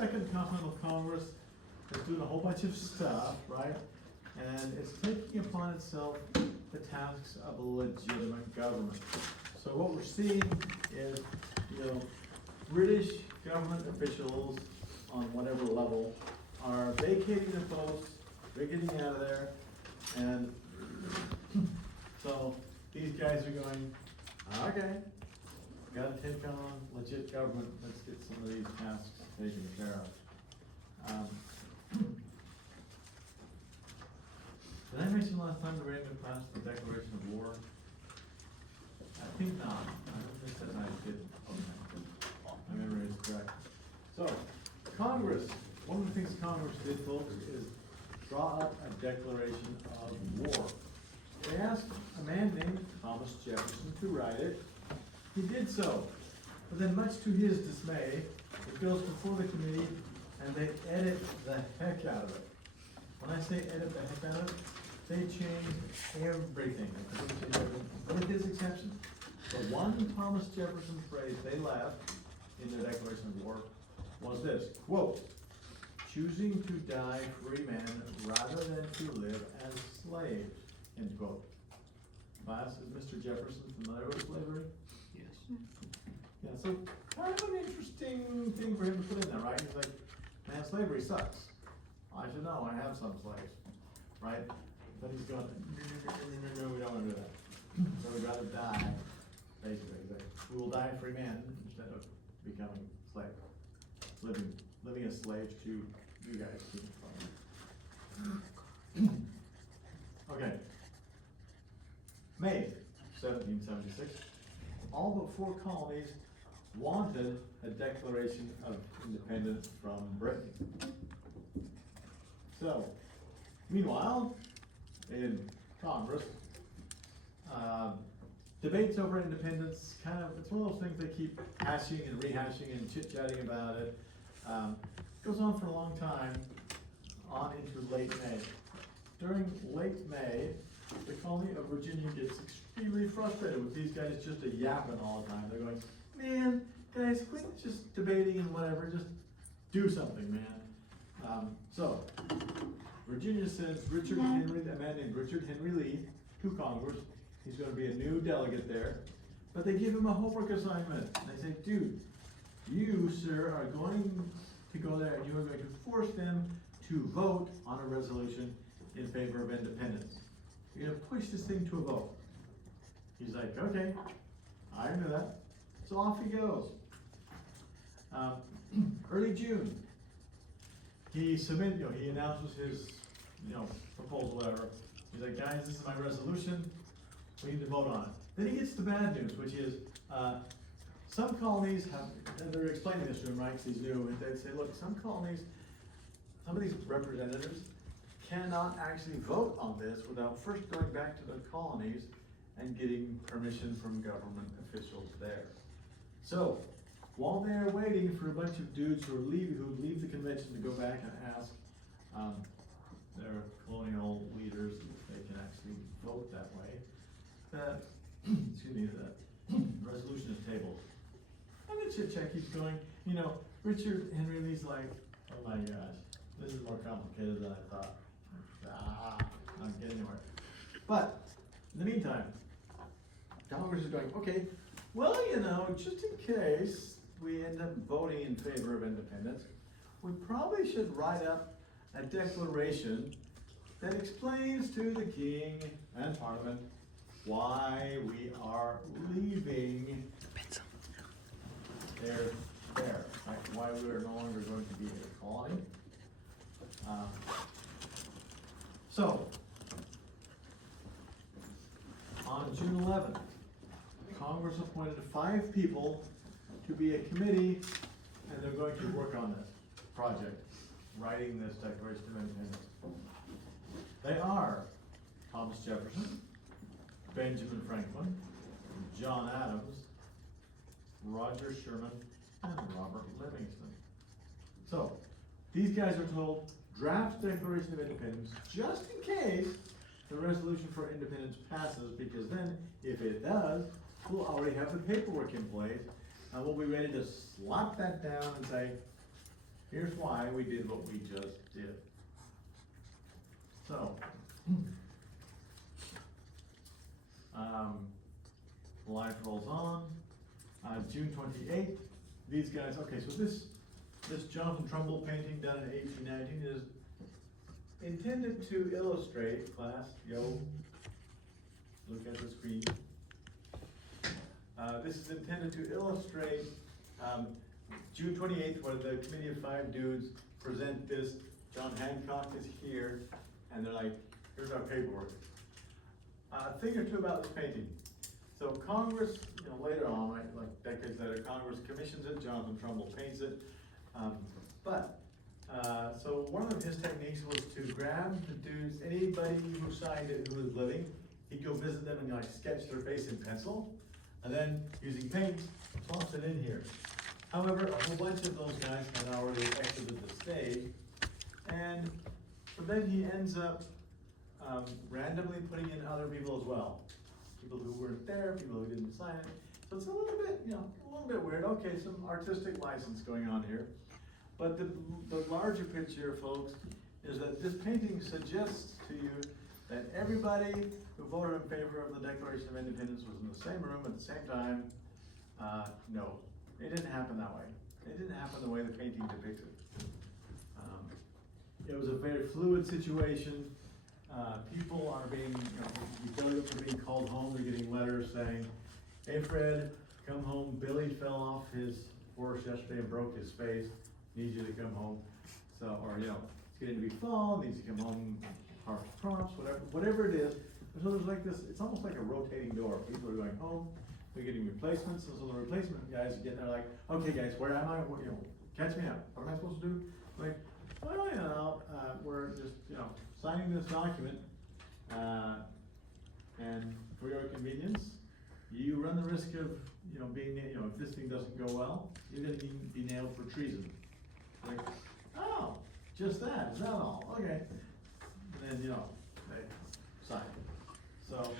Second Continental Congress is doing a whole bunch of stuff, right? And it's taking upon itself the tasks of a legitimate government. So what we're seeing is, British government officials on whatever level are vacating their posts, they're getting out of there, and so these guys are going, okay, gotta take on legit government, let's get some of these tasks taken care of. Did I mention last time the Reagan passed the Declaration of War? I think not. I don't think that I did. Okay. My memory is correct. So, Congress, one of the things Congress did, folks, is draw up a declaration of war. They asked a man named Thomas Jefferson to write it. He did so. But then much to his dismay, it goes before the committee and they edit the heck out of it. When I say edit the heck out of it, they change everything, with his exception. The one Thomas Jefferson phrase they left in their Declaration of War was this, quote, choosing to die free men rather than to live as slaves, end quote. Class, is Mr. Jefferson familiar with slavery? Yes. Yeah, so kind of an interesting thing for him to put in there, right? He's like, man, slavery sucks. I should know, I have some slaves, right? But he's going, no, we don't want to do that. So we gotta die, basically. He's like, we will die free men instead of becoming slaves. Living as slaves to you guys. Okay. May 1776, all but 4 colonies wanted a declaration of independence from Britain. So, meanwhile, in Congress, debates over independence, it's one of those things they keep hashing and rehashing and chit-chatting about it. Goes on for a long time, on into late May. During late May, the colony of Virginia gets extremely frustrated with these guys just yapping all the time. They're going, man, guys, quit just debating and whatever, just do something, man. So, Virginia sends Richard Henry, a man named Richard Henry Lee, to Congress. He's going to be a new delegate there. But they give him a homework assignment. They say, dude, you, sir, are going to go there and you are going to force them to vote on a resolution in favor of independence. You're going to push this thing to a vote. He's like, okay, I know that. So off he goes. Early June, he announces his, proposal, whatever. He's like, guys, this is my resolution. We need to vote on it. Then he gets the bad news, which is, some colonies have, and they're explaining this to him, right, because he's new, and they say, look, some colonies, some of these representatives cannot actually vote on this without first going back to their colonies and getting permission from government officials there. So, while they're waiting for a bunch of dudes who leave the convention to go back and ask their colonial leaders if they can actually vote that way, the resolution is tabled. And the chit-chat keeps going. Richard Henry Lee's like, oh my gosh, this is more complicated than I thought. I'm getting anywhere. But, in the meantime, Congress is going, okay, well, just in case we end up voting in favor of independence, we probably should write up a declaration that explains to the king and parliament why we are leaving there, right? Why we are no longer going to be a colony. So, on June 11th, Congress appointed 5 people to be a committee, and they're going to work on this project, writing this Declaration of Independence. They are Thomas Jefferson, Benjamin Franklin, John Adams, Roger Sherman, and Robert Livingston. So, these guys are told, draft Declaration of Independence just in case the resolution for independence passes, because then, if it does, we'll already have the paperwork in place, and we'll be ready to slap that down and say, Here's why we did what we just did. So, life rolls on. June 28th, these guys, okay, so this Jonathan Trumbull painting done in 1819 is intended to illustrate, class, look at the screen. This is intended to illustrate June 28th, where the Committee of Five Dudes present this. John Hancock is here, and they're like, here's our paperwork. A thing or two about this painting. So Congress, later on, right, like decades later, Congress commissions it, Jonathan Trumbull paints it. So one of his techniques was to grab the dudes, anybody who signed it who was living, he'd go visit them and like sketch their face in pencil, and then using paint, toss it in here. However, a whole bunch of those guys had already exited the stage, and so then he ends up randomly putting in other people as well. People who weren't there, people who didn't sign it. So it's a little bit, a little bit weird. Okay, some artistic license going on here. But the larger picture, folks, is that this painting suggests to you that everybody who voted in favor of the Declaration of Independence was in the same room at the same time. No, it didn't happen that way. It didn't happen the way the painting depicts it. It was a very fluid situation. People are being, utilities are being called home. They're getting letters saying, hey Fred, come home. Billy fell off his horse yesterday and broke his face. Need you to come home. So, or it's getting to be fall, needs to come home, harvest crops, whatever it is. So there's like this, it's almost like a rotating door. People are going home, they're getting replacements, and so the replacement guys are getting there like, okay guys, where am I? What, catch me up. What am I supposed to do? Like, well, we're just, signing this document, and for your convenience, you run the risk of, being, if this thing doesn't go well, you're gonna be nailed for treason. Like, oh, just that, is that all? Okay. And then, they sign. So,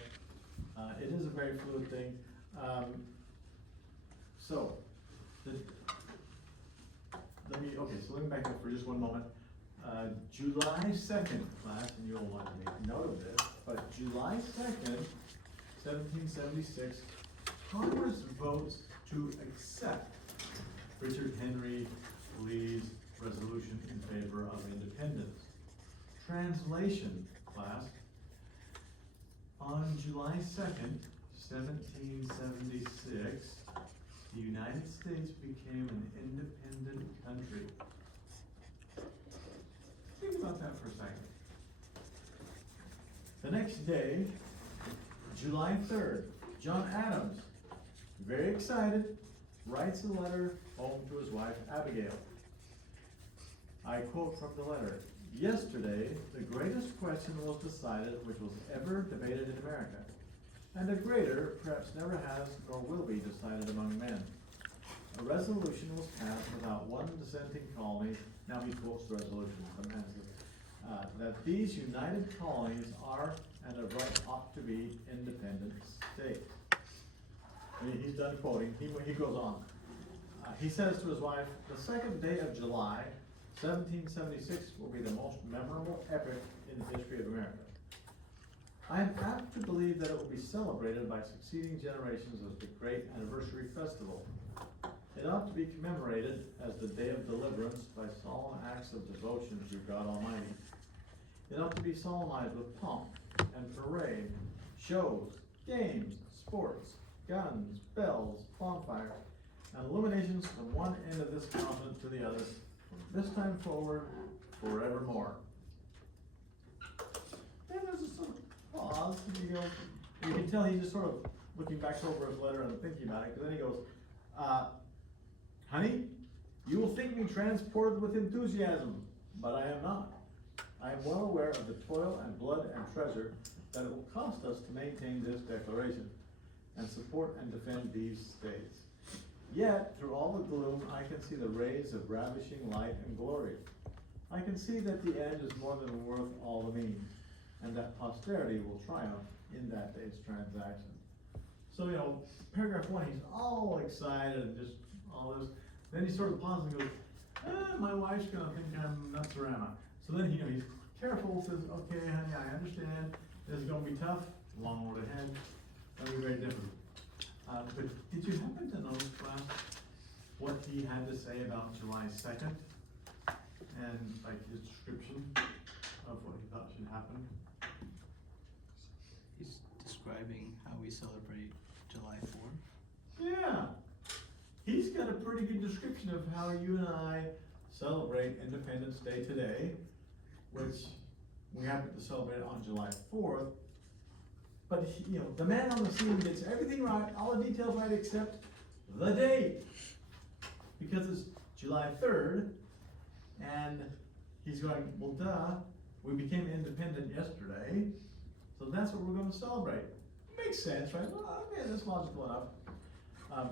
it is a very fluid thing. So let me back up for just one moment. July 2nd, class, and you'll want to make note of this, but July 2nd, 1776, Congress votes to accept Richard Henry Lee's resolution in favor of independence. Translation, class. On July 2nd, 1776, the United States became an independent country. Think about that for a second. The next day, July 3rd, John Adams, very excited, writes a letter home to his wife, Abigail. I quote from the letter, yesterday, the greatest question was decided which was ever debated in America, and a greater perhaps never has nor will be decided among men. A resolution was passed without one dissenting colony. Now he quotes the resolution, that these united colonies are and of right ought to be independent states. He's done quoting, he goes on. He says to his wife, the second day of July, 1776 will be the most memorable epoch in the history of America. I am apt to believe that it will be celebrated by succeeding generations as the great anniversary festival. It ought to be commemorated as the day of deliverance by solemn acts of devotion to God Almighty. It ought to be solemnized with pomp and parade, shows, games, sports, guns, bells, bonfires, and illuminations from one end of this continent to the other, from this time forward, forevermore. Then there's a sort of pause, and he goes, you can tell he's just sort of looking back over his letter and thinking about it, because then he goes, honey, you will think me transported with enthusiasm, but I am not. I am well aware of the toil and blood and treasure that it will cost us to maintain this declaration and support and defend these states. Yet, through all the gloom, I can see the rays of ravishing light and glory. I can see that the end is more than worth all the means, and that posterity will triumph in that day's transaction. So, paragraph 1, he's all excited and just all this. Then he sort of pauses and goes, my wife's gonna think I'm nuts around. So then, he's careful, says, okay, honey, I understand, this is gonna be tough, long road ahead, that'll be very different. But did you happen to notice, class, what he had to say about July 2nd? And like his description of what he thought should happen? He's describing how we celebrate July 4th. Yeah, he's got a pretty good description of how you and I celebrate Independence Day today, which we happen to celebrate on July 4th. But the man on the scene gets everything right, all the details right, except the date, because it's July 3rd, and he's going, well, duh, we became independent yesterday, so that's what we're going to celebrate. Makes sense, right? Well, okay, that's logical enough.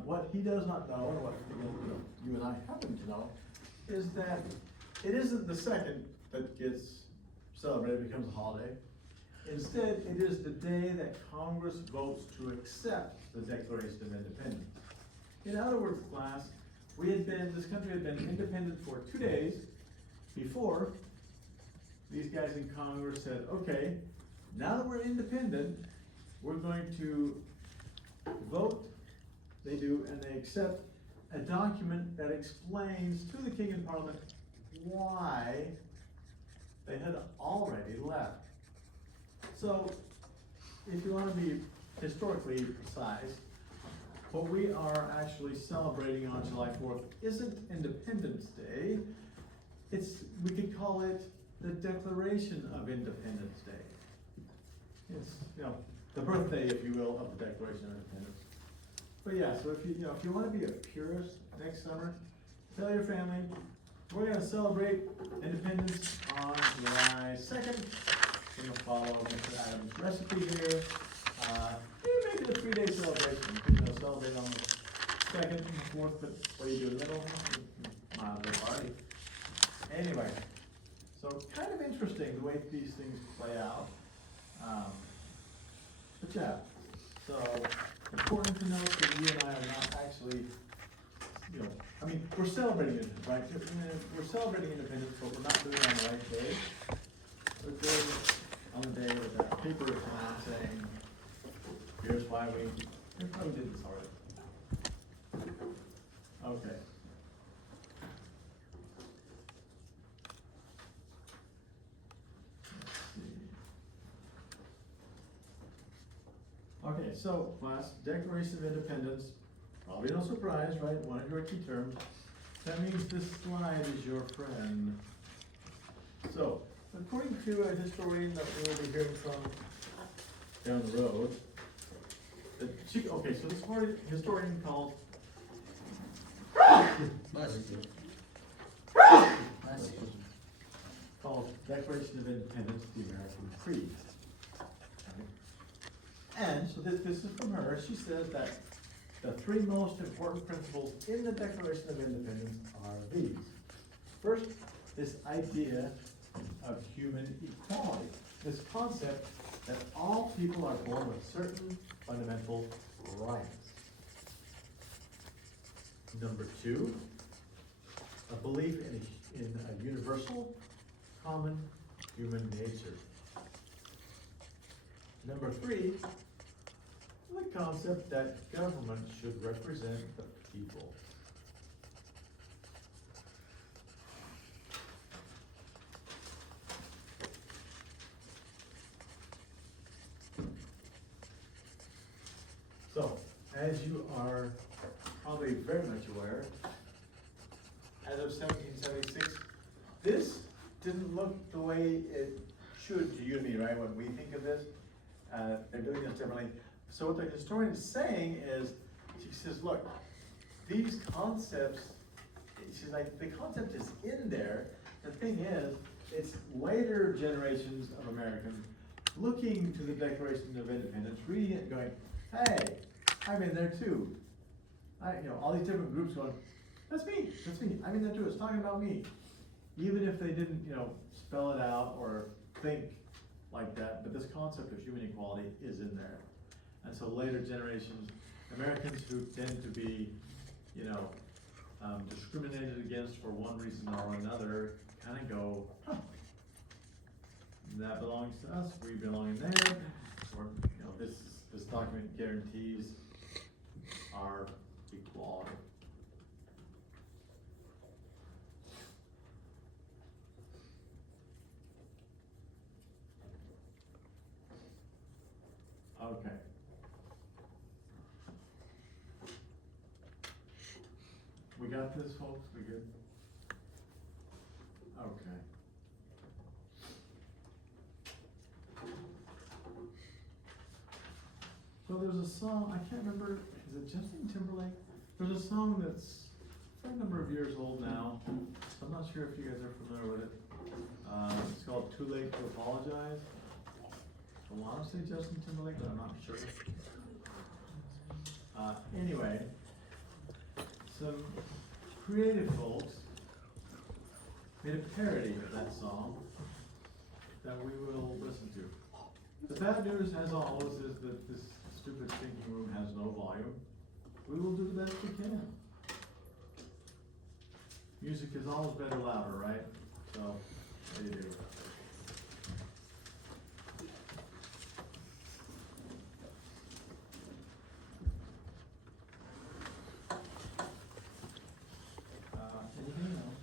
What he does not know, or what you and I happen to know, is that it isn't the second that gets celebrated, becomes a holiday. Instead, it is the day that Congress votes to accept the Declaration of Independence. In other words, class, this country had been independent for 2 days before these guys in Congress said, okay, now that we're independent, we're going to vote. They do, and they accept a document that explains to the King and Parliament why they had already left. So, if you want to be historically precise, what we are actually celebrating on July 4th isn't Independence Day. We could call it the Declaration of Independence Day. It's, the birthday, if you will, of the Declaration of Independence. But yeah, so if you want to be a purist next summer, tell your family, we're going to celebrate independence on July 2nd. We're going to follow Mr. Adams' recipe here. You make it a 3-day celebration. You can celebrate on the 2nd and the 4th, but what do you do in the middle? Mildly party. Anyway, so kind of interesting the way these things play out. But yeah, so important to note that you and I are not actually, we're celebrating it, right? We're celebrating independence, but we're not doing it on the right day. We're doing it on the day with that paper sign saying, here's why we probably did this already. Okay. Okay, so class, Declaration of Independence, probably no surprise, right? One of your key terms. That means this slide is your friend. So, according to a historian that we will be hearing from down the road, so this historian called called Declaration of Independence the American Creed. And so this is from her. She says that the 3 most important principles in the Declaration of Independence are these. First, this idea of human equality. This concept that all people are born with certain fundamental rights. Number 2, a belief in a universal, common human nature. Number 3, the concept that government should represent the people. So, as you are probably very much aware, as of 1776, this didn't look the way it should to you and me, right? When we think of this, they're doing this differently. So what the historian is saying is, she says, look, these concepts, she's like, the concept is in there. The thing is, it's later generations of Americans looking to the Declaration of Independence, reading it and going, hey, I'm in there too. All these different groups going, that's me, I'm in there too, it's talking about me. Even if they didn't, spell it out or think like that, but this concept of human equality is in there. And so later generations, Americans who tend to be, discriminated against against for one reason or another, kinda go, huh, that belongs to us, we belong in there, or, you know, this document guarantees our equality. Okay. We got this, folks, we good? Okay. So there's a song, I can't remember, is it Justin Timberlake? There's a song that's a number of years old now, so I'm not sure if you guys are familiar with it. It's called Too Late to Apologize. I wanna say Justin Timberlake, but I'm not sure. Anyway, some creative folks made a parody of that song that we will listen to. The bad news, as always, is that this stupid thinking room has no volume. We will do the best we can. Music is always better louder, right? So, what do you do? Anything else?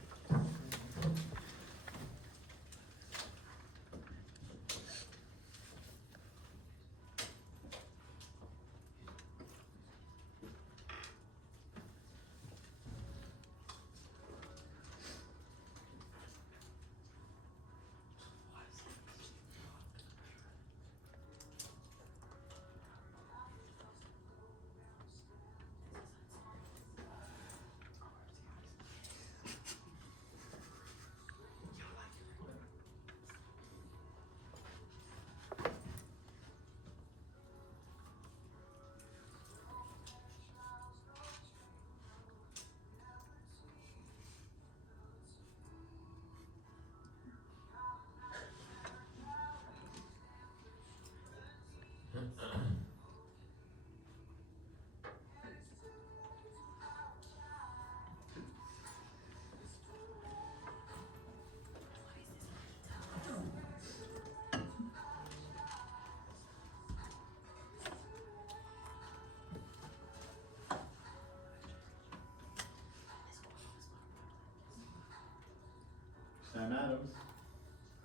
Sam Adams,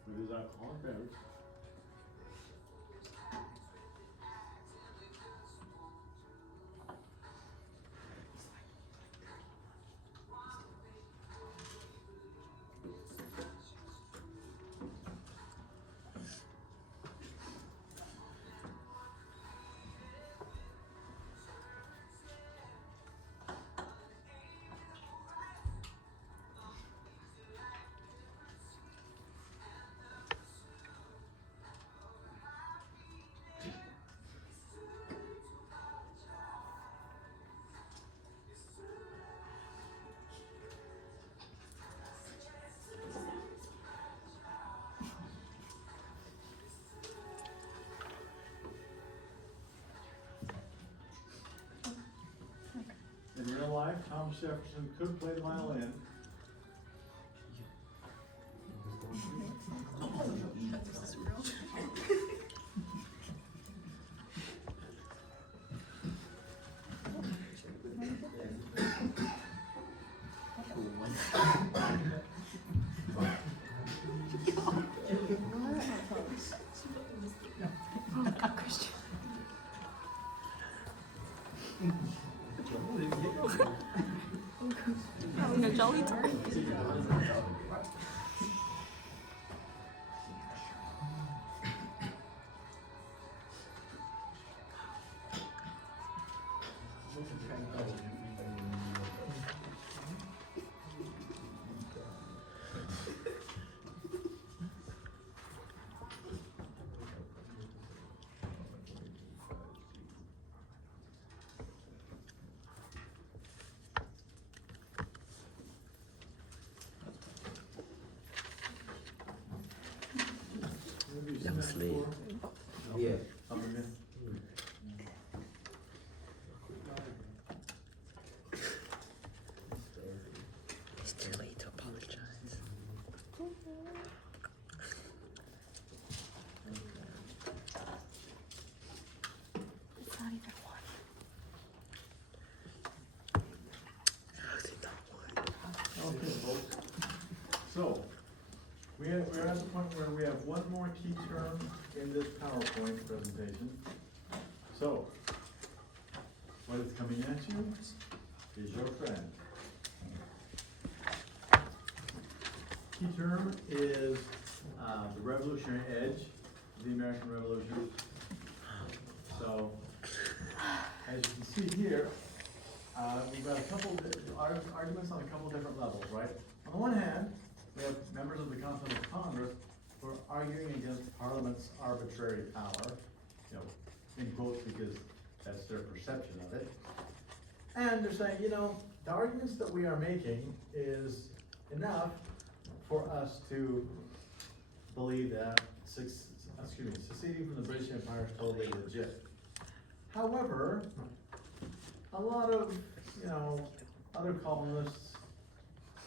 with his alcoholic beverage. In real life, Thomas Jefferson could play the violin. Having a jolly time. That was late. Yeah. Up again. It's too late. Okay, folks. So, we're at the point where we have one more key term in this PowerPoint presentation. So, what is coming at you is your friend. Key term is the revolutionary edge of the American Revolution. So, as you can see here, we've got a couple arguments on a couple different levels, right? On the one hand, we have members of the Continental Congress who are arguing against Parliament's arbitrary power, you know, in quotes because that's their perception of it. And they're saying, you know, the arguments that we are making is enough for us to believe that seceding from the British Empire is totally legit. However, a lot of, you know, other columnists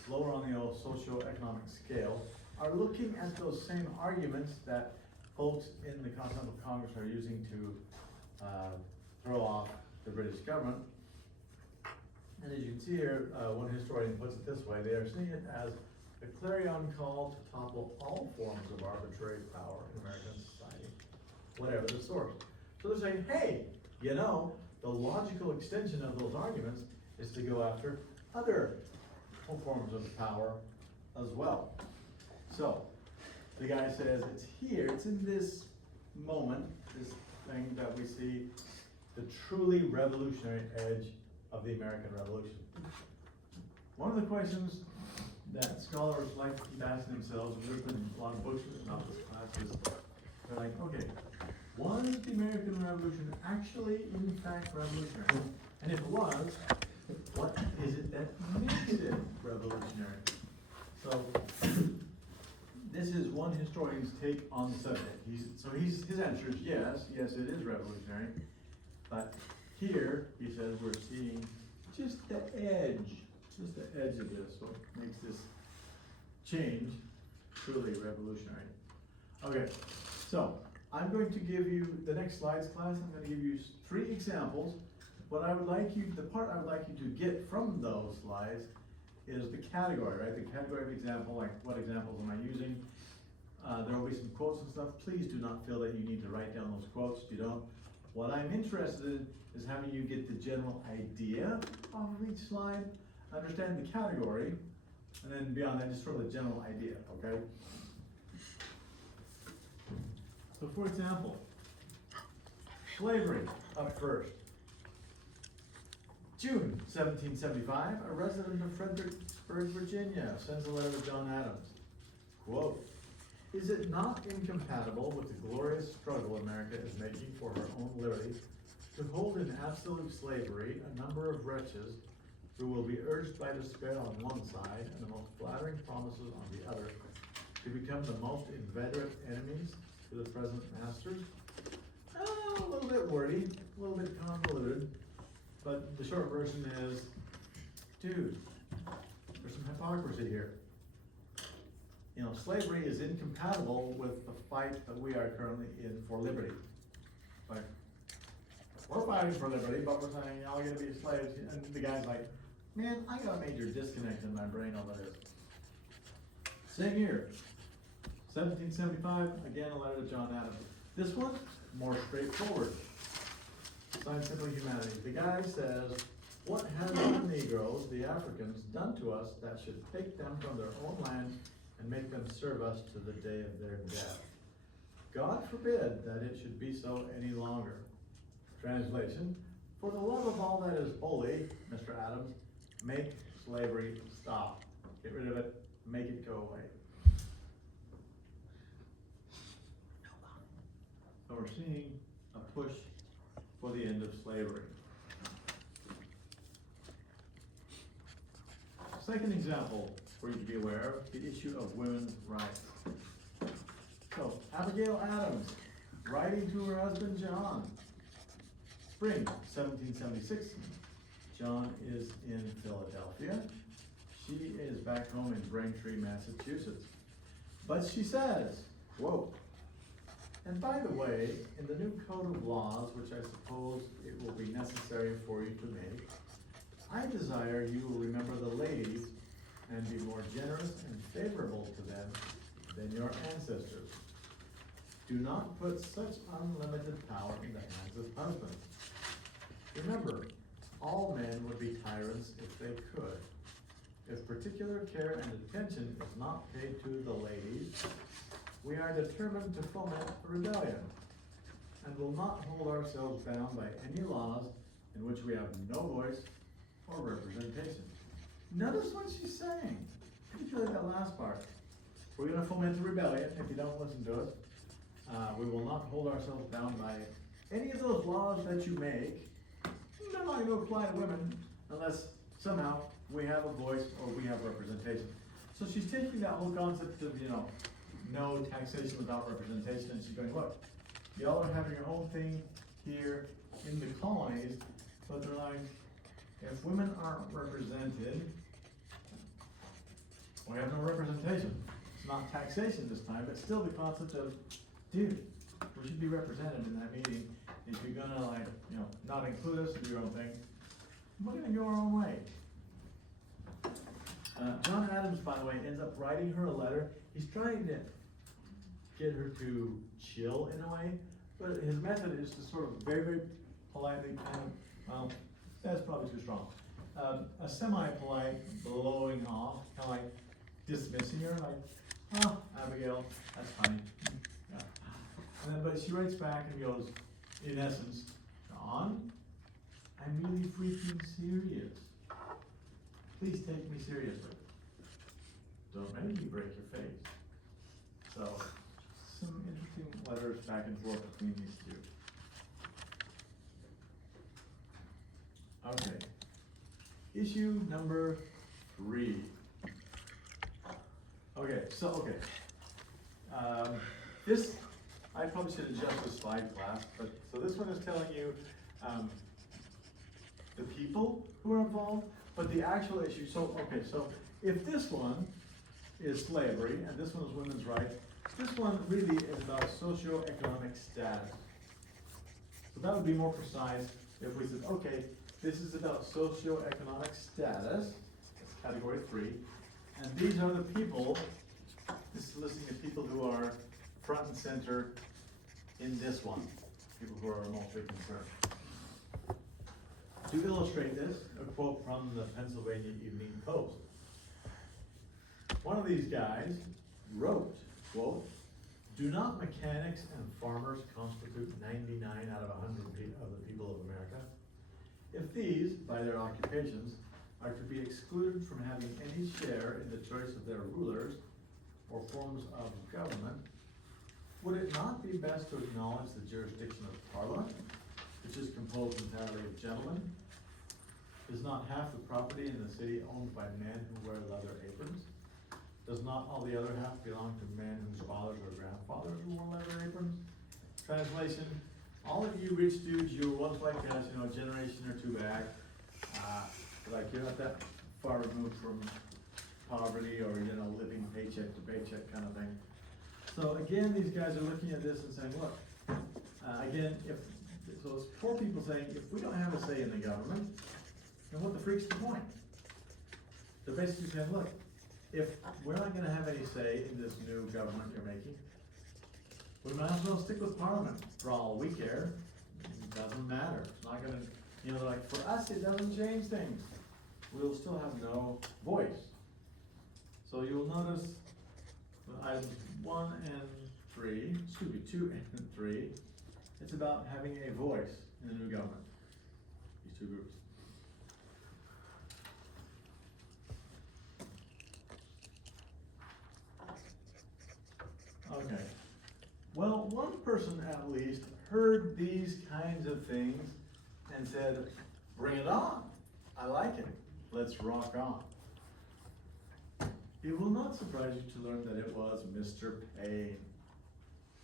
lower on the old socio-economic scale are looking at those same arguments that folks in the Continental Congress are using to throw off the British government. And as you can see here, one historian puts it this way: they are seeing it as a clarion call to topple all forms of arbitrary power in American society, whatever the source. So they're saying, hey, you know, the logical extension of those arguments is to go after other forms of power as well. So, the guy says it's here, it's in this moment, this thing that we see the truly revolutionary edge of the American Revolution. One of the questions that scholars like to keep asking themselves, and there's been a lot of books written about this class, is they're like, okay, was the American Revolution actually, in fact, revolutionary? And if it was, what is it that makes it revolutionary? So, this is one historian's take on the subject. His answer is yes, it is revolutionary. But here, he says, we're seeing just the edge of this, so it makes this change truly revolutionary. Okay, so I'm going to give you, the next slides class, I'm going to give you 3 examples. The part I would like you to get from those slides is the category, right? The category of example, like what examples am I using? There will be some quotes and stuff. Please do not feel that you need to write down those quotes. You don't. What I'm interested in is having you get the general idea of each slide, understand the category, and then beyond that, just sort of the general idea, okay? So for example, slavery up first. June 1775, a resident of Fredericksburg, Virginia, sends a letter to John Adams. Quote, "Is it not incompatible with the glorious struggle America is making for her own liberty to hold in absolute slavery a number of wretches who will be urged by despair on one side and the most flattering promises on the other to become the most inveterate enemies to the present masters?" A little bit wordy, a little bit convoluted, but the short version is, dude, there's some hypocrisy here. You know, slavery is incompatible with the fight that we are currently in for liberty. Like, we're fighting for liberty, but we're saying, y'all are gonna be slaves, and the guy's like, man, I got a major disconnect in my brain over this. Same year, 1775, again a letter to John Adams. This one, more straightforward. Signed Simple Humanities. The guy says, what have the Negroes, the Africans, done to us that should take them from their own land and make them serve us to the day of their death? God forbid that it should be so any longer. Translation, for the love of all that is holy, Mr. Adams, make slavery stop. Get rid of it, make it go away. So we're seeing a push for the end of slavery. Second example for you to be aware of, the issue of women's rights. So, Abigail Adams, writing to her husband John. Spring 1776. John is in Philadelphia. She is back home in Braintree, Massachusetts. But she says, quote, and by the way, in the new code of laws, which I suppose it will be necessary for you to make, I desire you will remember the ladies and be more generous and favorable to them than your ancestors. Do not put such unlimited power in the hands of husbands. Remember, all men would be tyrants if they could. If particular care and attention is not paid to the ladies, we are determined to foment rebellion, and will not hold ourselves bound by any laws in which we have no voice or representation. Notice what she's saying, particularly that last part. We're gonna foment a rebellion if you don't listen to us. We will not hold ourselves bound by any of those laws that you make. They're not gonna apply to women unless somehow we have a voice or we have representation. So she's taking that whole concept of, no taxation without representation, and she's going, look, y'all are having your own thing here in the colonies, but they're like, if women aren't represented, we have no representation. It's not taxation this time, but still the concept of, dude, we should be represented in that meeting. If you're gonna not include us and do your own thing, we're gonna go our own way. John Adams, by the way, ends up writing her a letter. He's trying to get her to chill in a way, but his method is to sort of very, very politely well, that's probably too strong. A semi-polite blowing off, kind of like dismissing her, like, oh, Abigail, that's funny. Yeah. And then, but she writes back and goes, in essence, John, I'm really freaking serious. Please take me seriously. Don't make me break your face. So, some interesting letters back and forth between these two. Okay. Issue number 3. Okay. This, I probably should adjust the slide class, but so this one is telling you the people who are involved, but the actual issue, so if this one is slavery and this one is women's rights, this one really is about socioeconomic status. So that would be more precise if we said, okay, this is about socioeconomic status, that's category 3, and these are the people, this is listing the people who are front and center in this one, people who are mostly concerned. To illustrate this, a quote from the Pennsylvania Evening Post. One of these guys wrote, quote, "Do not mechanics and farmers constitute 99 out of 100 of the people of America? If these, by their occupations, are to be excluded from having any share in the choice of their rulers or forms of government, would it not be best to acknowledge the jurisdiction of Parliament, which is composed entirely of gentlemen? Is not half the property in the city owned by men who wear leather aprons? Does not all the other half belong to men whose fathers or grandfathers wore leather aprons?" Translation, all of you rich dudes, you were once like us, a generation or two back, like you're not that far removed from poverty or, living paycheck to paycheck kind of thing. So again, these guys are looking at this and saying, look, again, so it's poor people saying, if we don't have a say in the government, then what the freak's the point? They're basically saying, look, if we're not gonna have any say in this new government you're making, we might as well stick with Parliament for all we care. It doesn't matter. It's not gonna, they're like, for us, it doesn't change things. We'll still have no voice. So you'll notice items 1 and 3, 2 and 3, it's about having a voice in the new government, these two groups. Okay, well, one person at least heard these kinds of things and said, bring it on, I like it, let's rock on. It will not surprise you to learn that it was Mr. Paine.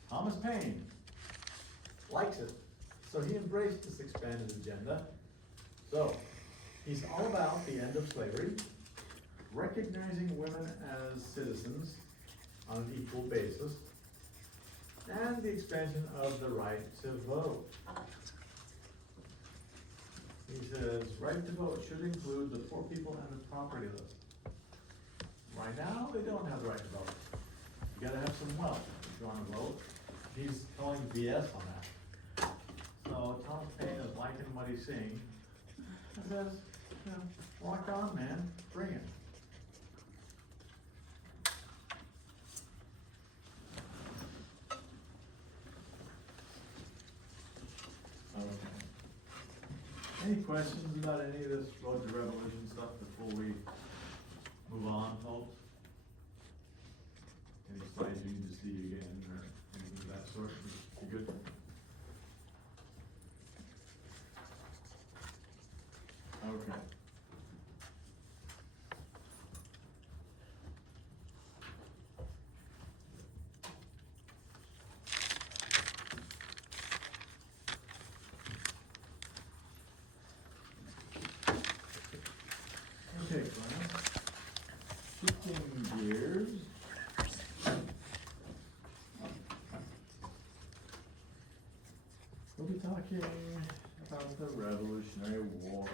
Thomas Paine likes it, so he embraced this expanded agenda. So, he's all about the end of slavery, recognizing women as citizens on an equal basis, and the expansion of the right to vote. He says, right to vote should include the poor people and the propertyless. By now, they don't have the right to vote. You gotta have some wealth if you wanna vote. He's calling BS on that. So Tom Paine is liking what he's seeing. And says, you know, rock on, man, bring it. Okay. Any questions about any of this Road to Revolution stuff before we move on, folks? Any slides you need to see again or anything of that sort? You good? Okay. Okay, Glenn. Shifting gears. We'll be talking about the Revolutionary War.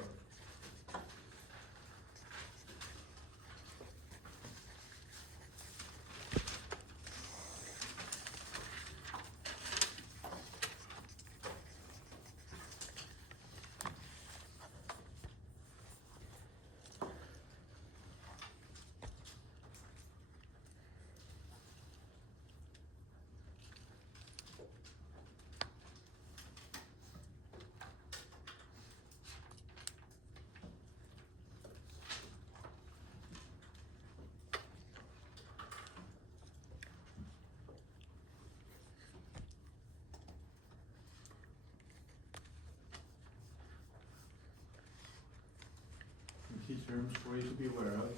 Key terms for you to be aware of.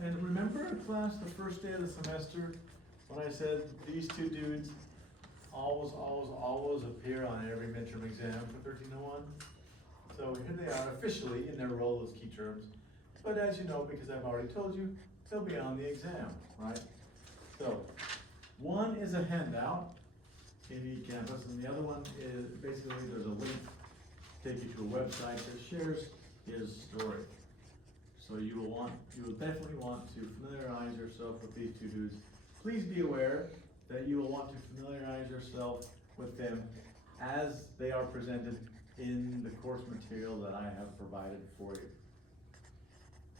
And remember in class, the first day of the semester, when I said these two dudes always, always, always appear on every midterm exam for 1301? So here they are officially in their role as key terms. But as you know, because I've already told you, they'll be on the exam, right? So, one is a handout, KV Campus, and the other one is basically there's a link to take you to a website that shares his story. So you will definitely want to familiarize yourself with these two dudes. Please be aware that you will want to familiarize yourself with them as they are presented in the course material that I have provided for you.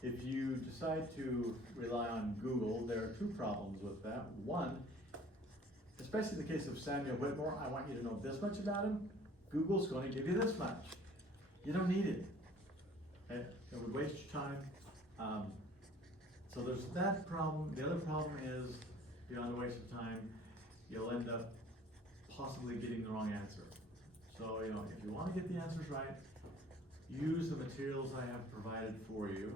If you decide to rely on Google, there are two problems with that. One, especially in the case of Samuel Whitmore, I want you to know this much about him. Google's going to give you this much. You don't need it. Okay? It would waste your time. So there's that problem. The other problem is, beyond a waste of time, you'll end up possibly getting the wrong answer. So, you know, if you want to get the answers right, use the materials I have provided for you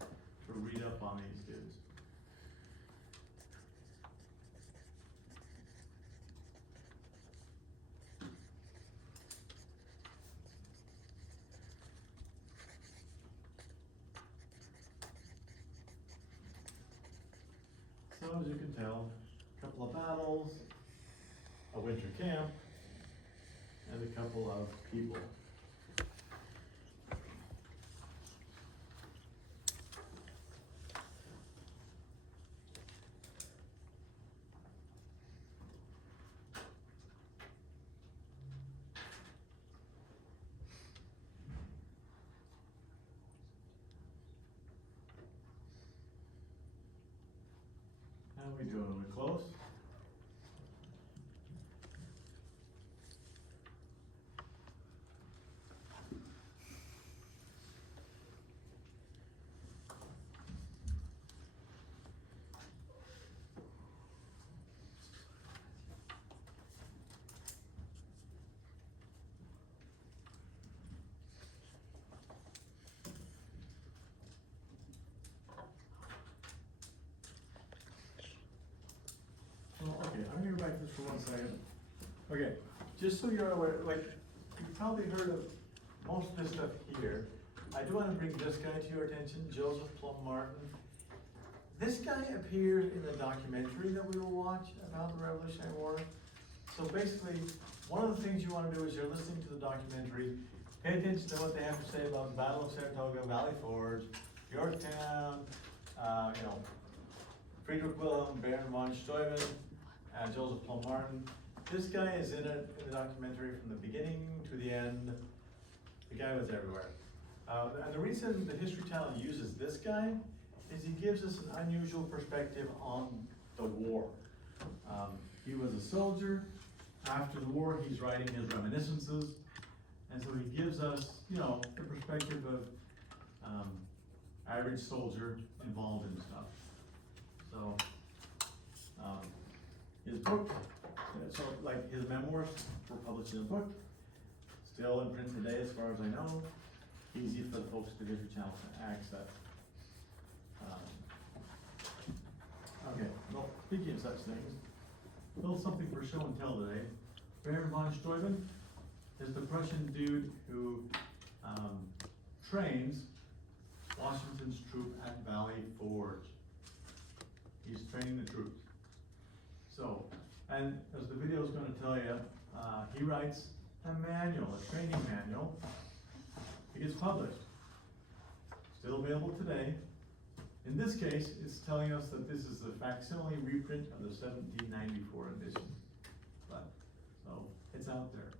to read up on these dudes. So as you can tell, a couple of battles, a winter camp, and a couple of people. How are we doing? Are we close? Well, okay, I'm gonna go back to this for 1 second. Okay, just so you're aware, like, you've probably heard of most of this stuff here. I do wanna bring this guy to your attention, Joseph Plum Martin. This guy appeared in the documentary that we will watch about the Revolutionary War. So basically, one of the things you wanna do as you're listening to the documentary Pay attention to what they have to say about the Battle of Saratoga, Valley Forge, Yorktown, Friedrich Wilhelm, Baron von Steuben, Joseph Paul Martin. This guy is in it in the documentary from the beginning to the end. The guy was everywhere. And the reason the History Channel uses this guy is he gives us an unusual perspective on the war. He was a soldier. After the war, he's writing his reminiscences. And so he gives us, the perspective of average soldier involved in stuff. So, his book, so like his memoirs were published in a book, still in print today as far as I know, easy for the folks at the History Channel to access. Okay, well, speaking of such things, a little something for show and tell today. Baron von Steuben is the Prussian dude who trains Washington's troop at Valley Forge. He's training the troops. So, and as the video is going to tell you, he writes a manual, a training manual. It gets published. Still available today. In this case, it's telling us that this is the facsimile reprint of the 1794 edition. But, so, it's out there.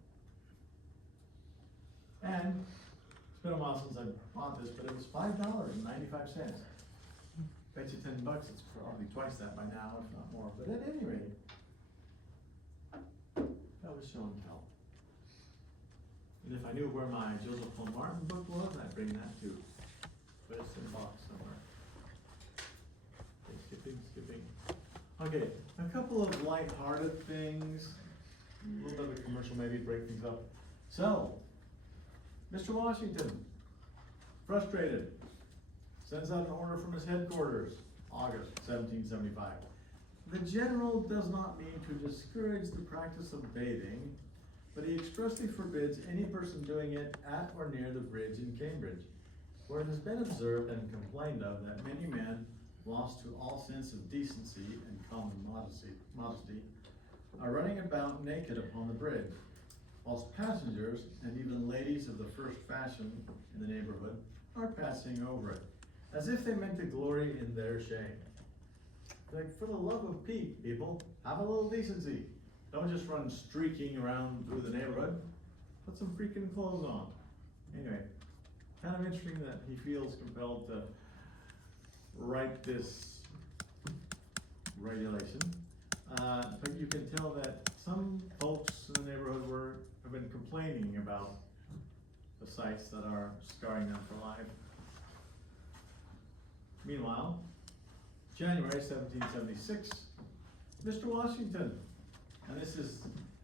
And it's been a while since I bought this, but it was $5.95. Bet you $10, it's probably twice that by now, if not more. But at any rate, that was show and tell. And if I knew where my Joseph Paul Martin book was, I'd bring that too. But it's in a box somewhere. Okay, skipping. Okay, a couple of light-hearted things. A little bit of a commercial, maybe break things up. So, Mr. Washington, frustrated, sends out an order from his headquarters, August 1775. The general does not mean to discourage the practice of bathing, but he expressly forbids any person doing it at or near the bridge in Cambridge, where it has been observed and complained of that many men, lost to all sense of decency and common modesty, are running about naked upon the bridge, whilst passengers and even ladies of the first fashion in the neighborhood are passing over it, as if they meant to glory in their shame. Like, for the love of Pete, people, have a little decency. Don't just run streaking around through the neighborhood. Put some freaking clothes on. Anyway, kind of interesting that he feels compelled to write this regulation. But you can tell that some folks in the neighborhood have been complaining about the sights that are scarring them for life. Meanwhile, January 1776, Mr. Washington, and this is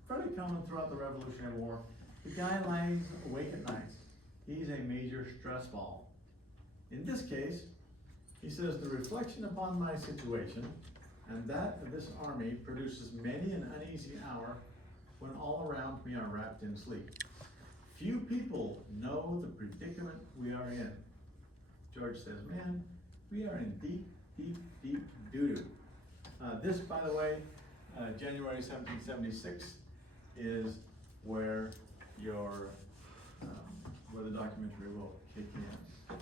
fairly common throughout the Revolutionary War, the guy lies awake at night. He's a major stress ball. In this case, he says, the reflection upon my situation and that of this army produces many an uneasy hour when all around me are wrapped in sleep. Few people know the predicament we are in. George says, man, we are in deep, deep, deep doo-doo. This, by the way, January 1776 is where where the documentary will kick in.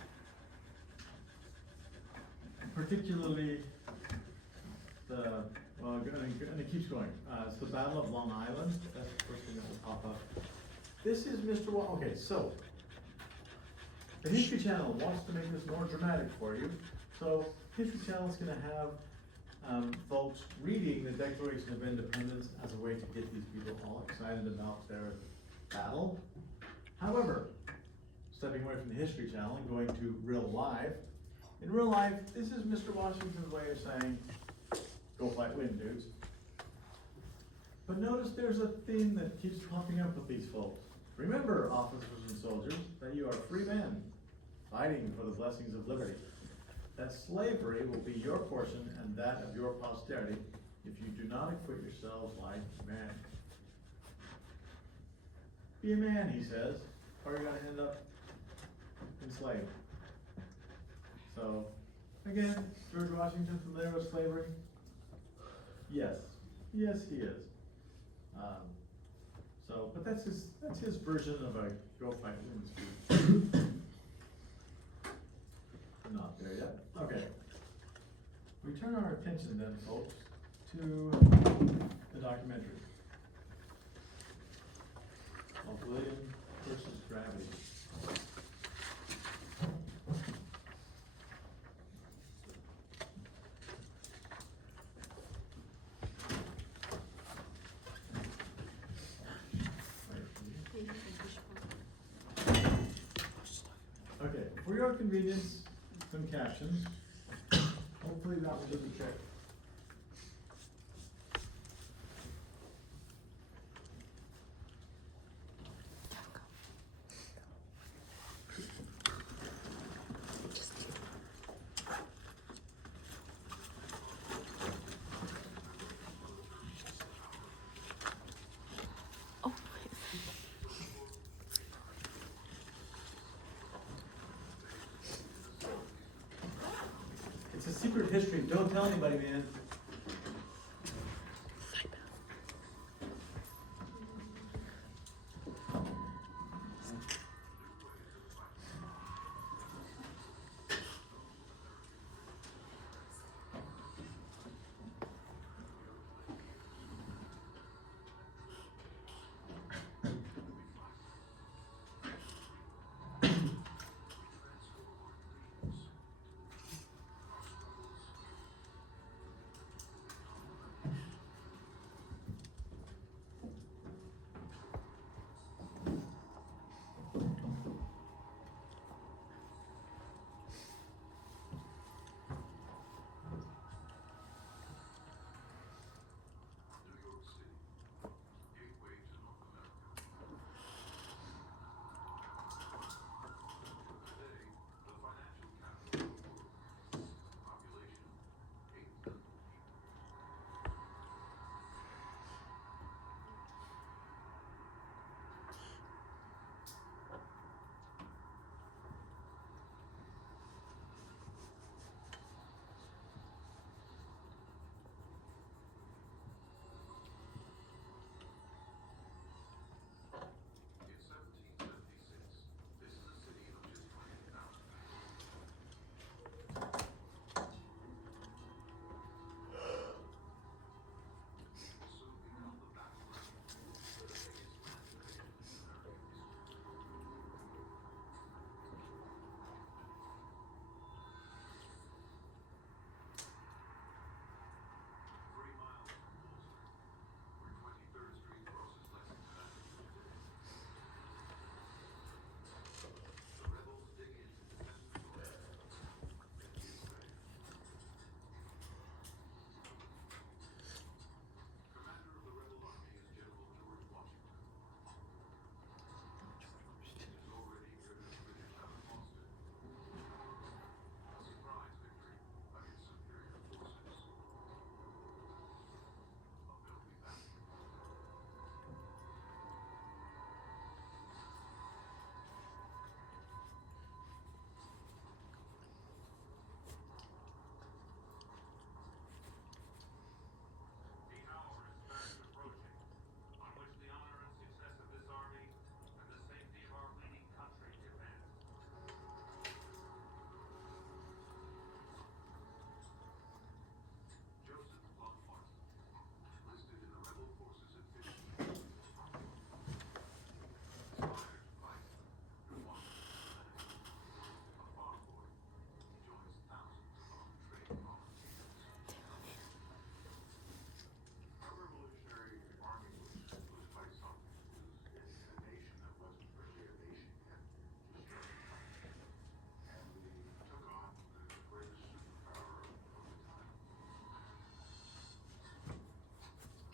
Particularly and it keeps going. It's the Battle of Long Island. That's the first thing that will pop up. This is Mr. Okay, so the History Channel wants to make this more dramatic for you. So History Channel is going to have folks reading the Declaration of Independence as a way to get these people all excited about their battle. However, stepping away from the History Channel and going to real life, in real life, this is Mr. Washington's way of saying, go fight, win, dudes. But notice there's a theme that keeps popping up with these folks. Remember, officers and soldiers, that you are free men, fighting for the blessings of liberty. That slavery will be your portion and that of your posterity if you do not acquit yourselves like men. Be a man, he says, or you're going to end up enslaved. So, again, George Washington familiar with slavery? Yes. Yes, he is. So, but that's his version of a go fight win speech. We're not there yet, okay. We turn our attention then, folks, to the documentary of William versus Gravity. Okay, for your convenience, some captions. Hopefully that will do the trick. Oh. It's a secret history, don't tell anybody, man.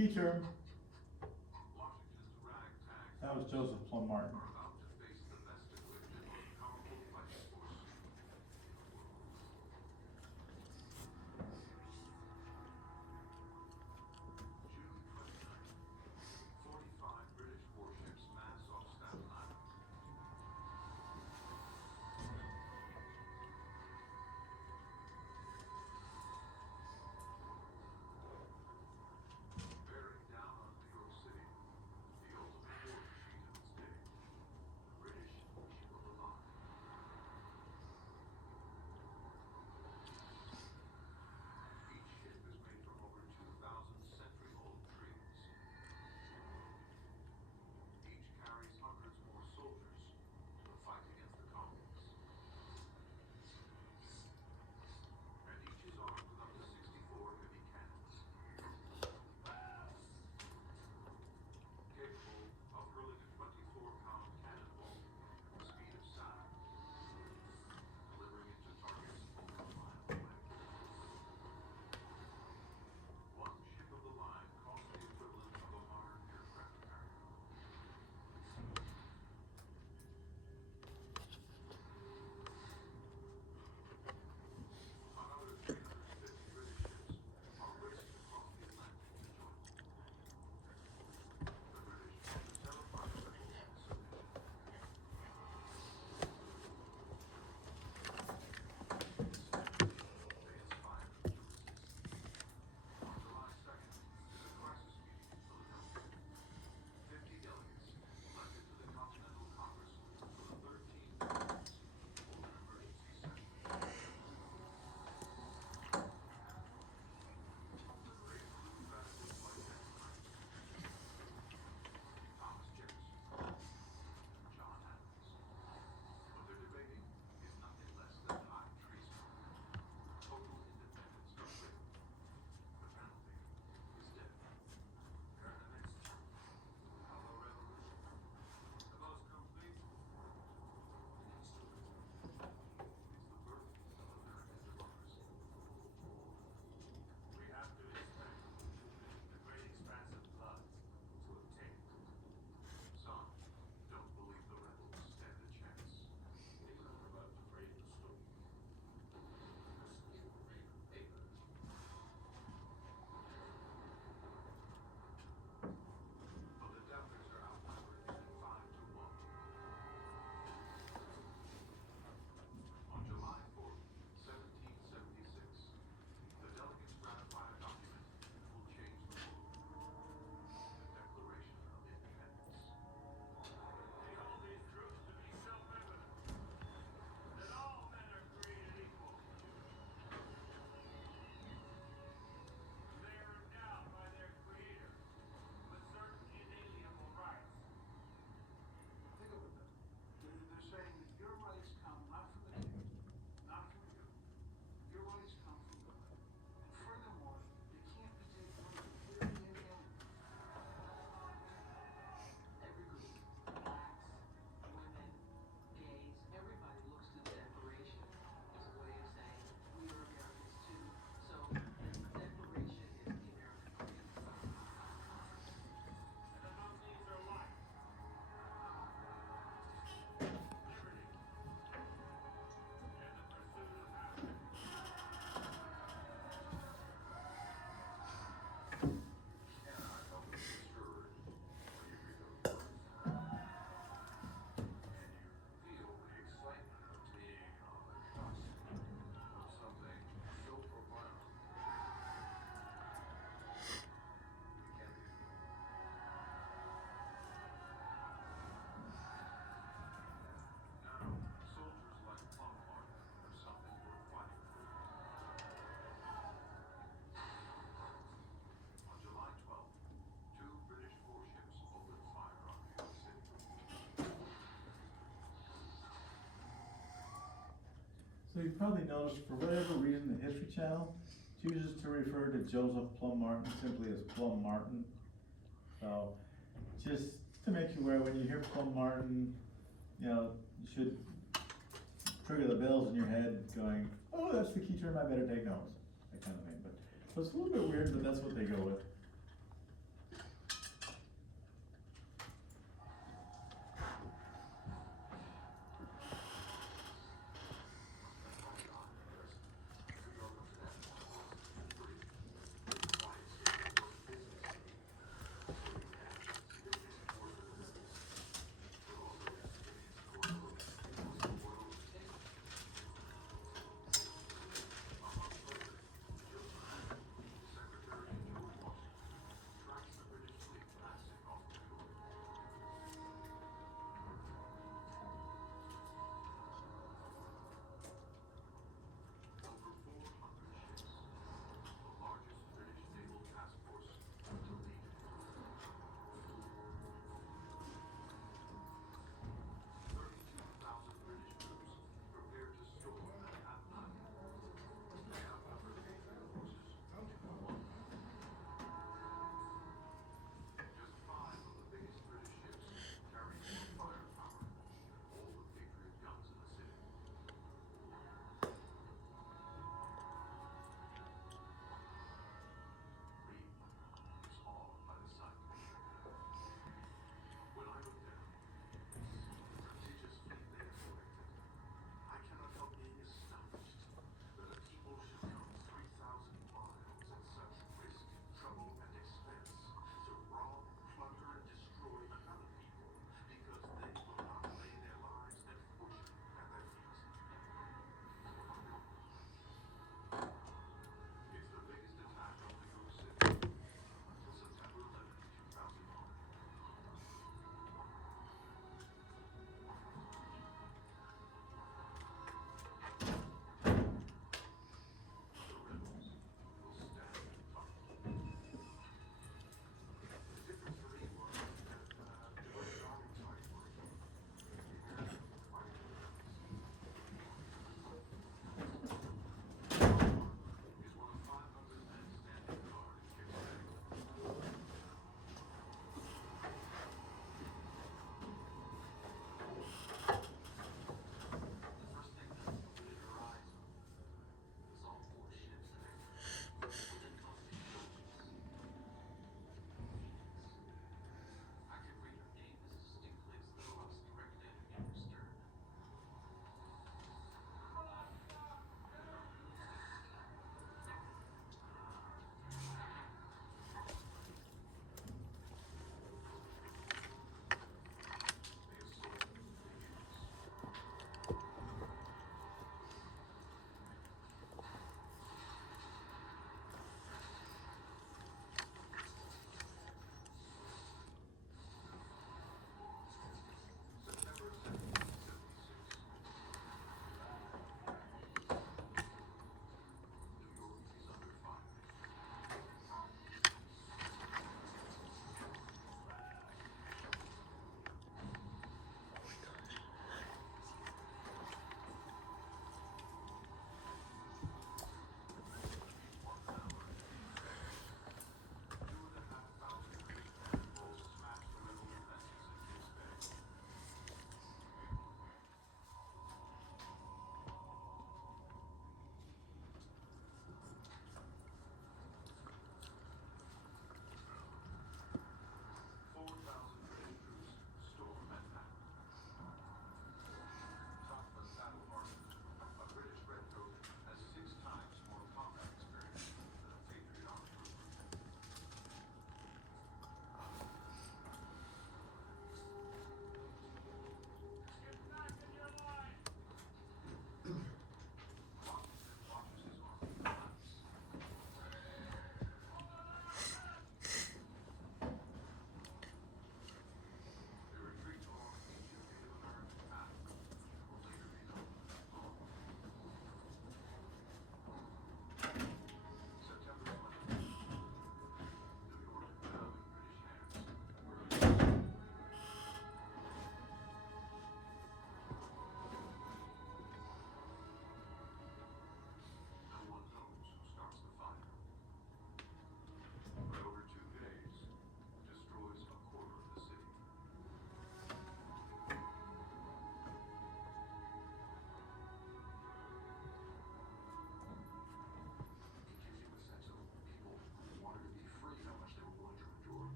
Key term. That was Joseph Plum Martin. So you probably noticed, for whatever reason, the History Channel chooses to refer to Joseph Plum Martin simply as Plum Martin. So, just to make you aware, when you hear Plum Martin, you know, you should trigger the bells in your head going, oh, that's the key term, I better take notes, that kind of thing. But, so it's a little bit weird, but that's what they go with.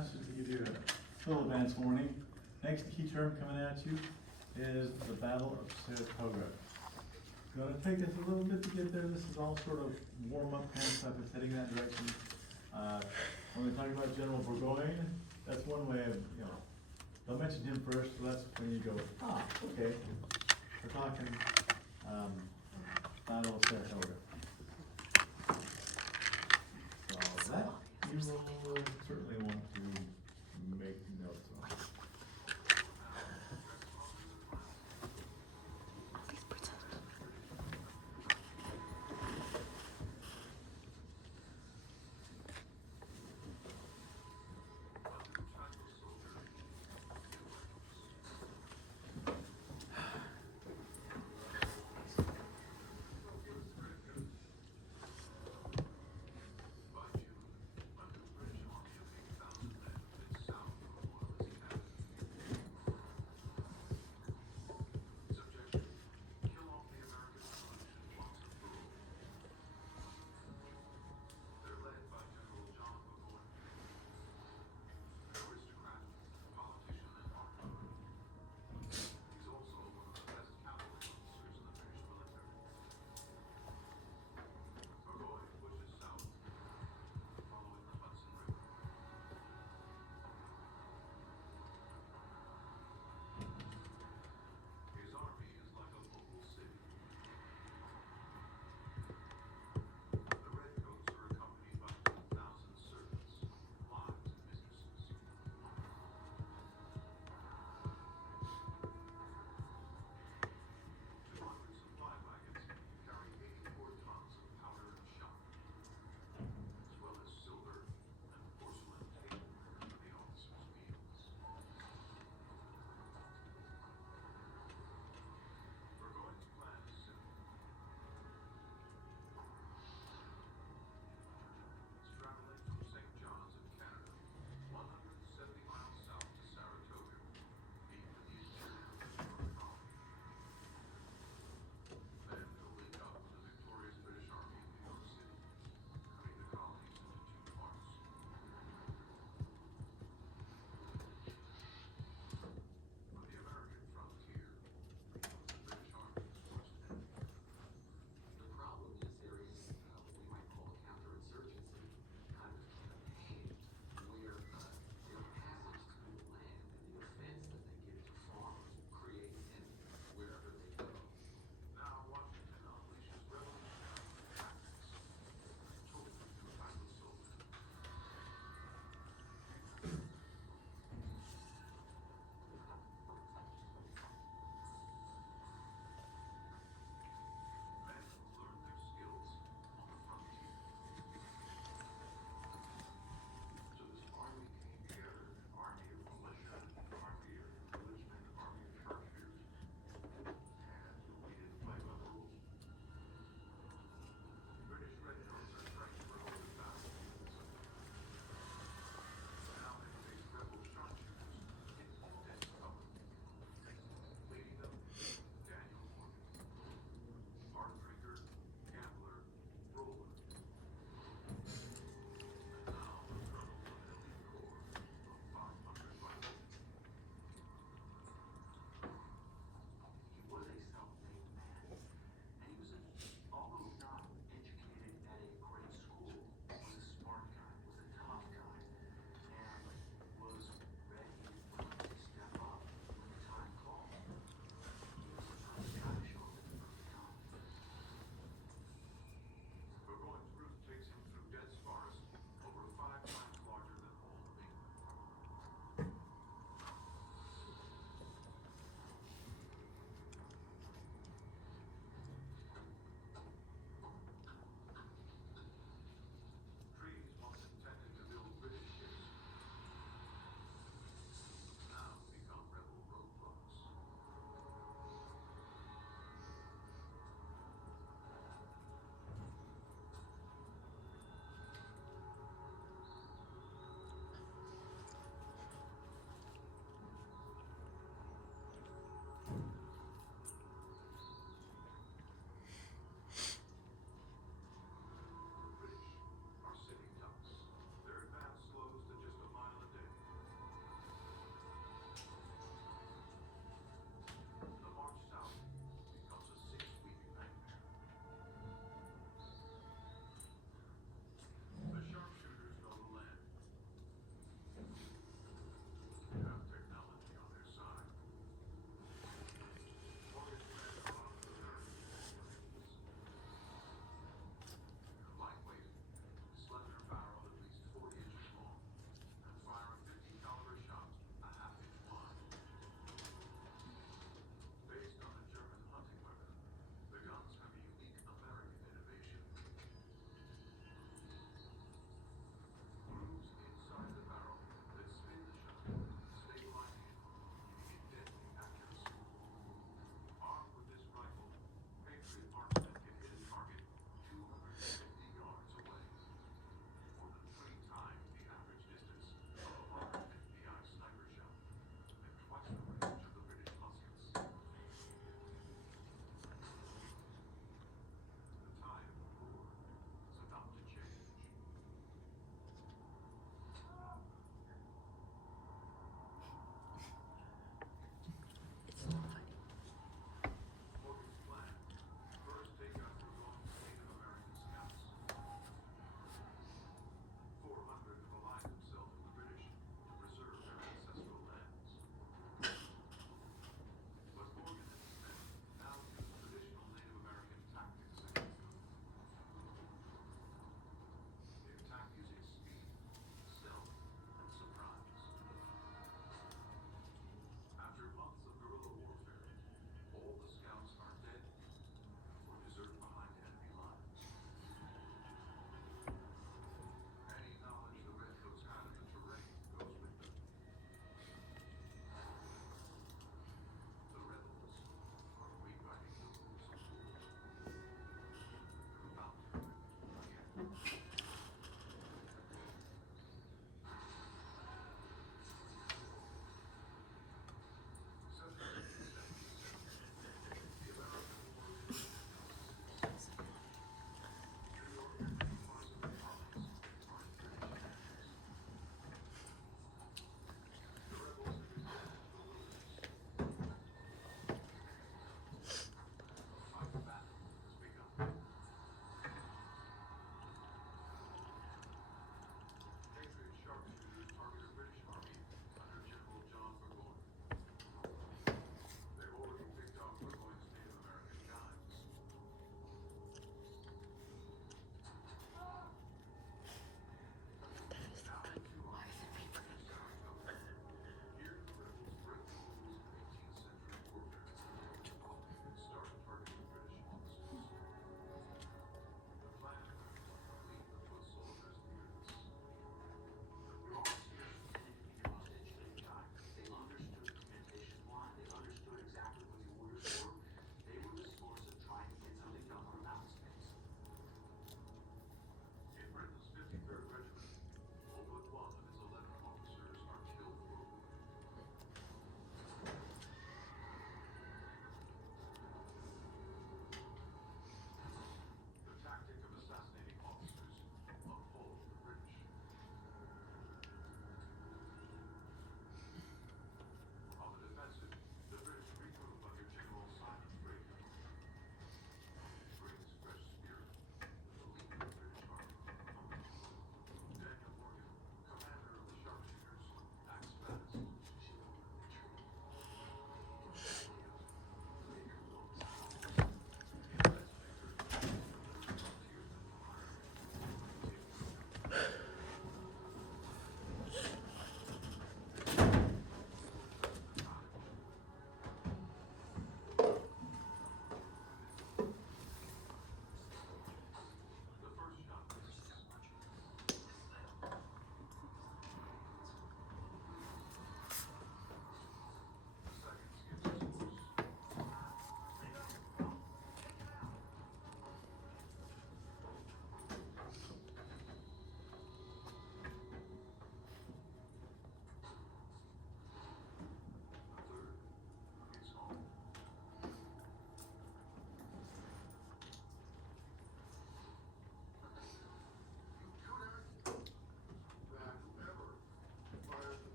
fast, just to give you a little advance warning. Next key term coming at you is the Battle of Saratoga. It's gonna take us a little bit to get there. This is all sort of warm-up kind of stuff. It's heading that direction. When we talk about General Burgoyne, that's one way of, they'll mention him first, so that's when you go, okay. We're talking, Battle of Saratoga. So that you will certainly want to make notes on. Please pretend.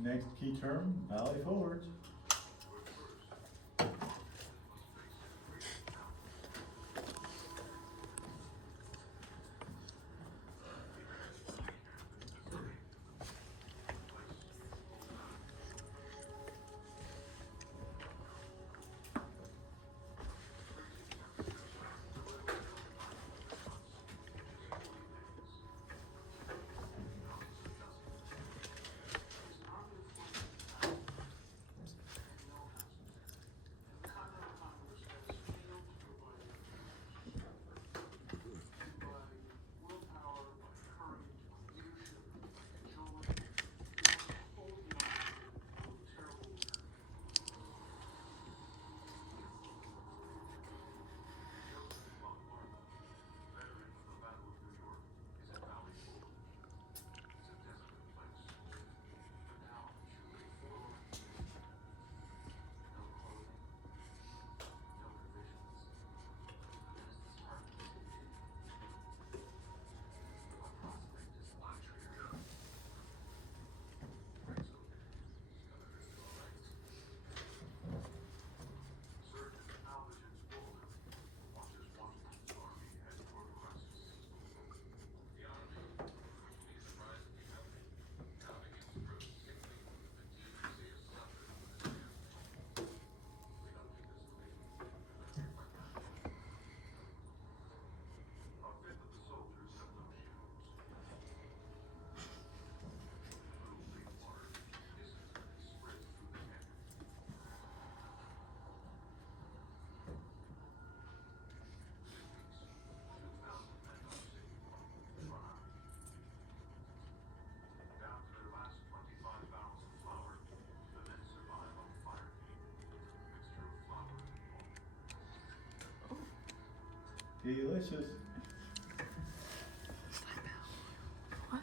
Next key term, Valley Forge. Delicious. What?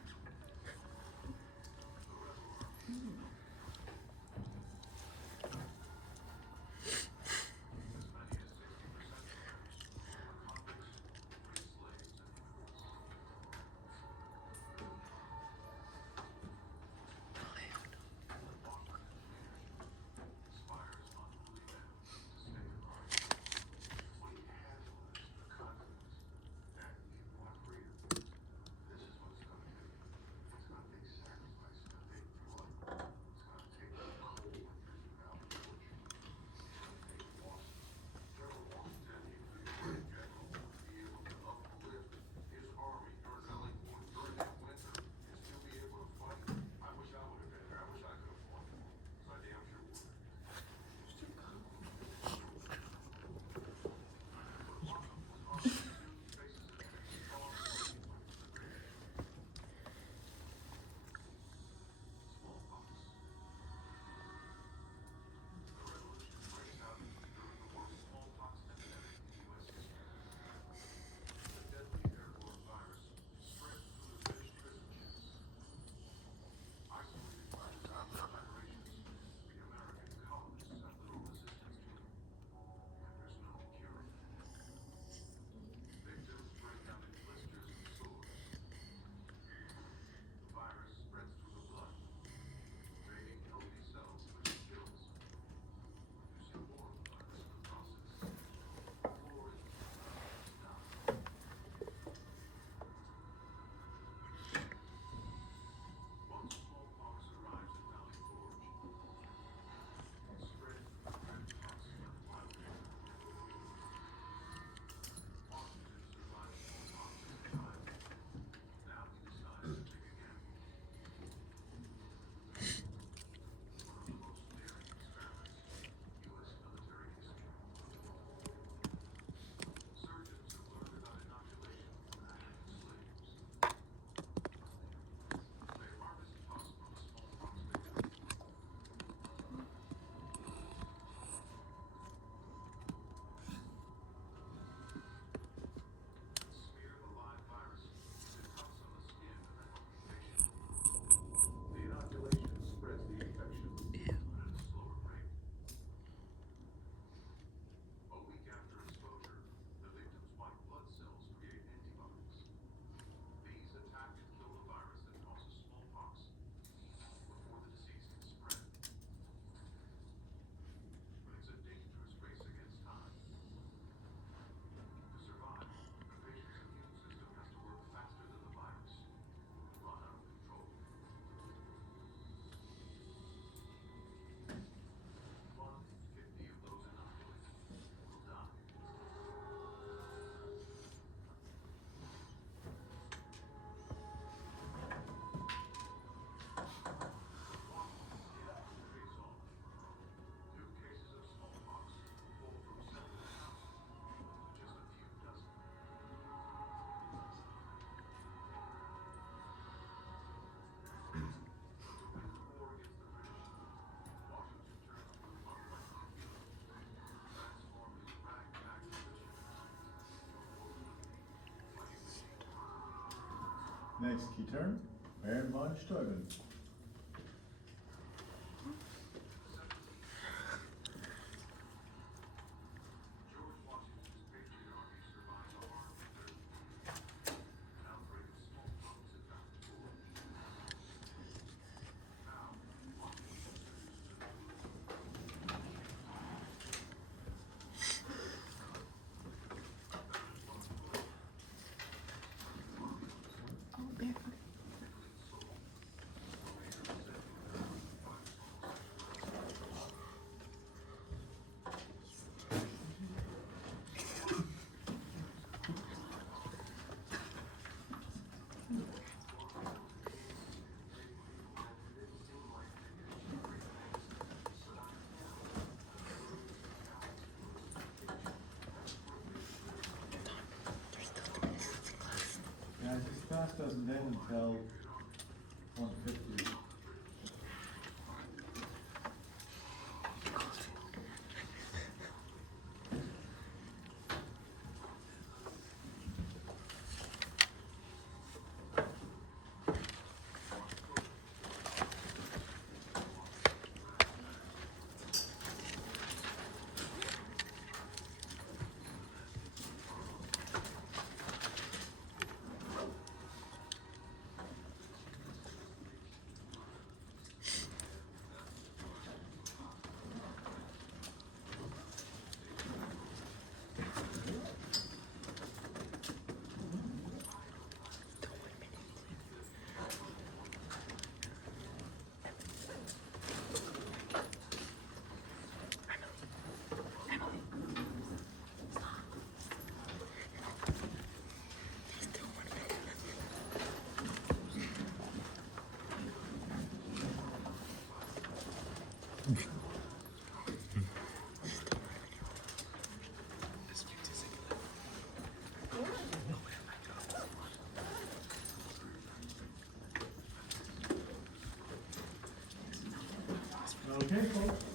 Next key term, Baron von Steuben. Oh, bear. Guys, this class doesn't end until 1:50. Okay, folks.